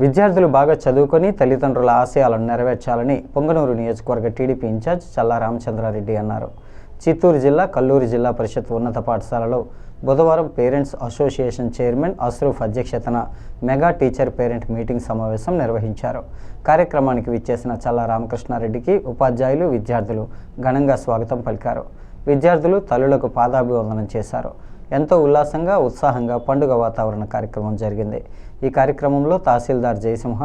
విద్యార్థులు బాగా చదువుకొని తల్లిదండ్రుల ఆశయాలను నెరవేర్చాలని పొంగనూరు నియోజకవర్గ టీడీపీ ఇన్ఛార్జ్ చల్లా రామచంద్రారెడ్డి అన్నారు. చిత్తూరు జిల్లా కల్లూరు జిల్లా పరిషత్ ఉన్నత పాఠశాలలో బుధవారం పేరెంట్స్ అసోసియేషన్ చైర్మన్ అస్రూఫ్ అధ్యక్షతన మెగా టీచర్ పేరెంట్ మీటింగ్ సమావేశం నిర్వహించారు. కార్యక్రమానికి విచ్చేసిన చల్లా రామకృష్ణారెడ్డికి ఉపాధ్యాయులు విద్యార్థులు ఘనంగా స్వాగతం పలికారు. విద్యార్థులు తల్లులకు పాదాభివందనం చేశారు. ఎంతో ఉల్లాసంగా ఉత్సాహంగా పండుగ వాతావరణ కార్యక్రమం జరిగింది. ఈ కార్యక్రమంలో తహసీల్దార్ జయసింహ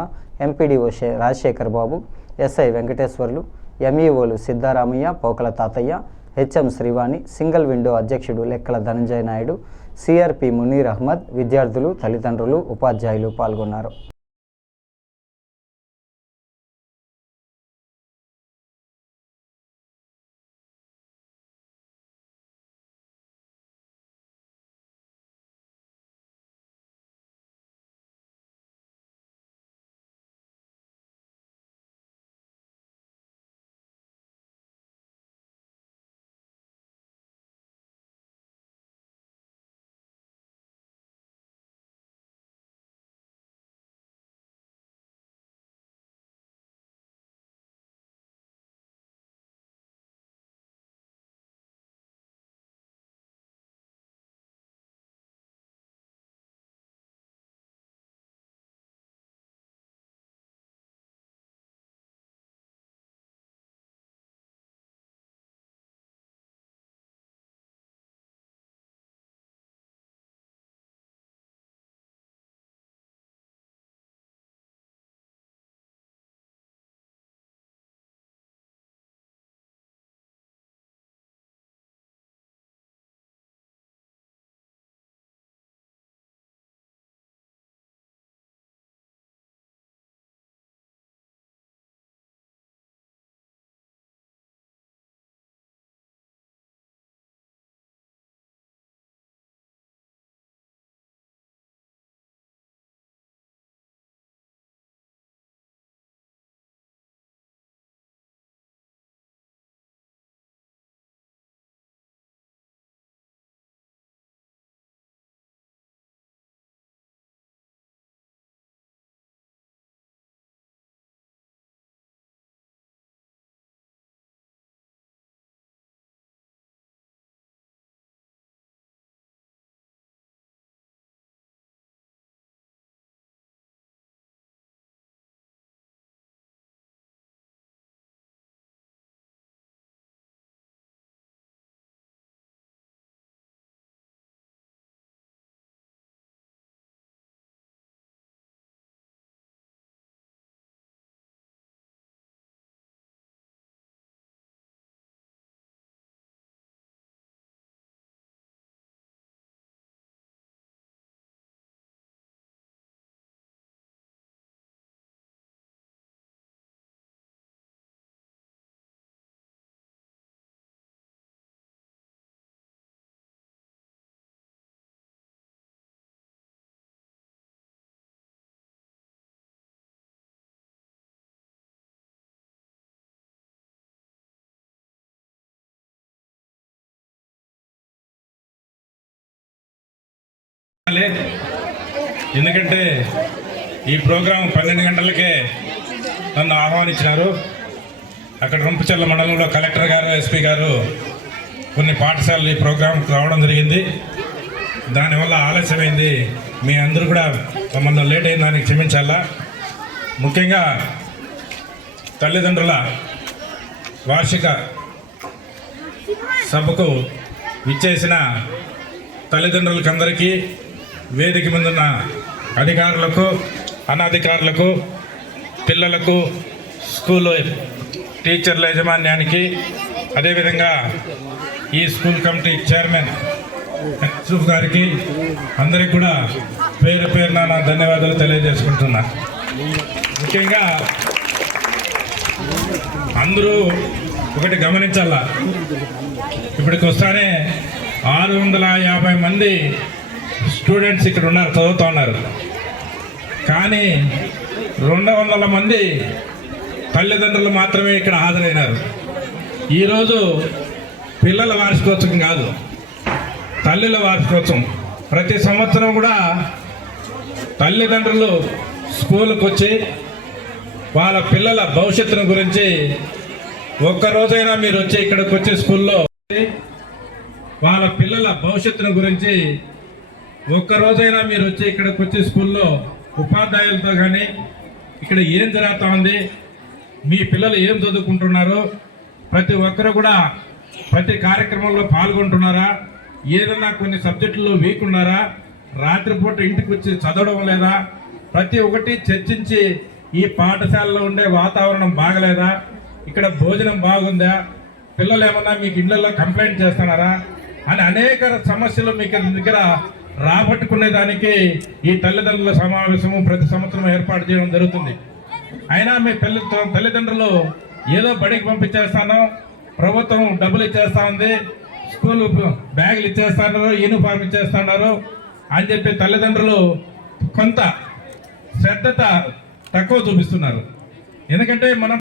ఎంపీడీఓ షే రాజశేఖర్ బాబు ఎస్ఐ వెంకటేశ్వర్లు ఎంఈఓలు సిద్ధారామయ్య పోకల తాతయ్య హెచ్ఎం శ్రీవాణి సింగిల్ విండో అధ్యక్షుడు లెక్కల ధనంజయ నాయుడు సిఆర్పి మునీర్ అహ్మద్ విద్యార్థులు తల్లిదండ్రులు ఉపాధ్యాయులు పాల్గొన్నారు. లేదు ఎందుకంటే ఈ ప్రోగ్రాం పన్నెండు గంటలకే నన్ను ఆహ్వానించినారు. అక్కడ రొంపచెల్ల మండలంలో కలెక్టర్ గారు ఎస్పీ గారు కొన్ని పాఠశాలలు ఈ ప్రోగ్రాంకి రావడం జరిగింది. దానివల్ల ఆలస్యమైంది. మీ అందరూ కూడా మమ్మల్ని లేట్ అయిన దానికి క్షమించాలా? ముఖ్యంగా తల్లిదండ్రుల వార్షిక సభకు విచ్చేసిన తల్లిదండ్రులకందరికీ వేదిక ముందున్న అధికారులకు అనధికారులకు పిల్లలకు స్కూల్ టీచర్ల యాజమాన్యానికి అదేవిధంగా ఈ స్కూల్ కమిటీ చైర్మన్ యూసుఫ్ గారికి అందరికి కూడా పేరు పేరున నా ధన్యవాదాలు తెలియజేసుకుంటున్నా. ముఖ్యంగా అందరూ ఒకటి గమనించాలా? ఇప్పటికి వస్తానే ఆరు వందల యాభై మంది స్టూడెంట్స్ ఇక్కడ ఉన్నారు చదువుతూ ఉన్నారు. కానీ రెండు వందల మంది తల్లిదండ్రులు మాత్రమే ఇక్కడ హాజరైనారు. ఈరోజు పిల్లల వార్షికోత్సవం కాదు తల్లుల వార్షికోత్సవం. ప్రతి సంవత్సరం కూడా తల్లిదండ్రులు స్కూల్కి వచ్చి వాళ్ళ పిల్లల భవిష్యత్తును గురించి ఒక్క రోజైనా మీరు వచ్చి ఇక్కడికి వచ్చి స్కూల్లో వాళ్ళ పిల్లల భవిష్యత్తును గురించి ఒక్క రోజైనా మీరు వచ్చి ఇక్కడికి వచ్చి స్కూల్లో ఉపాధ్యాయులతో కానీ ఇక్కడ ఏం జరుగుతూ ఉంది మీ పిల్లలు ఏం చదువుకుంటున్నారు ప్రతి ఒక్కరు కూడా ప్రతి కార్యక్రమంలో పాల్గొంటున్నారా ఏదన్నా కొన్ని సబ్జెక్టుల్లో వీక్ ఉన్నారా రాత్రిపూట ఇంటికి వచ్చి చదవడం లేదా ప్రతి ఒక్కటి చర్చించి ఈ పాఠశాలలో ఉండే వాతావరణం బాగలేదా ఇక్కడ భోజనం బాగుందా పిల్లలు ఏమన్నా మీకు ఇళ్ళలో కంప్లైంట్ చేస్తున్నారా అని అనేక సమస్యలు మీకు దగ్గర రాబట్టుకునే దానికి ఈ తల్లిదండ్రుల సమావేశము ప్రతి సంవత్సరం ఏర్పాటు చేయడం జరుగుతుంది. అయినా మీ తల్లి తల్లిదండ్రులు ఏదో బడికి పంపించేస్తాను ప్రభుత్వం డబ్బులు ఇచ్చేస్తా ఉంది స్కూల్ బ్యాగులు ఇచ్చేస్తున్నారు యూనిఫామ్ ఇచ్చేస్తున్నారు అని చెప్పి తల్లిదండ్రులు కొంత శ్రద్ధత తక్కువ చూపిస్తున్నారు. ఎందుకంటే మనం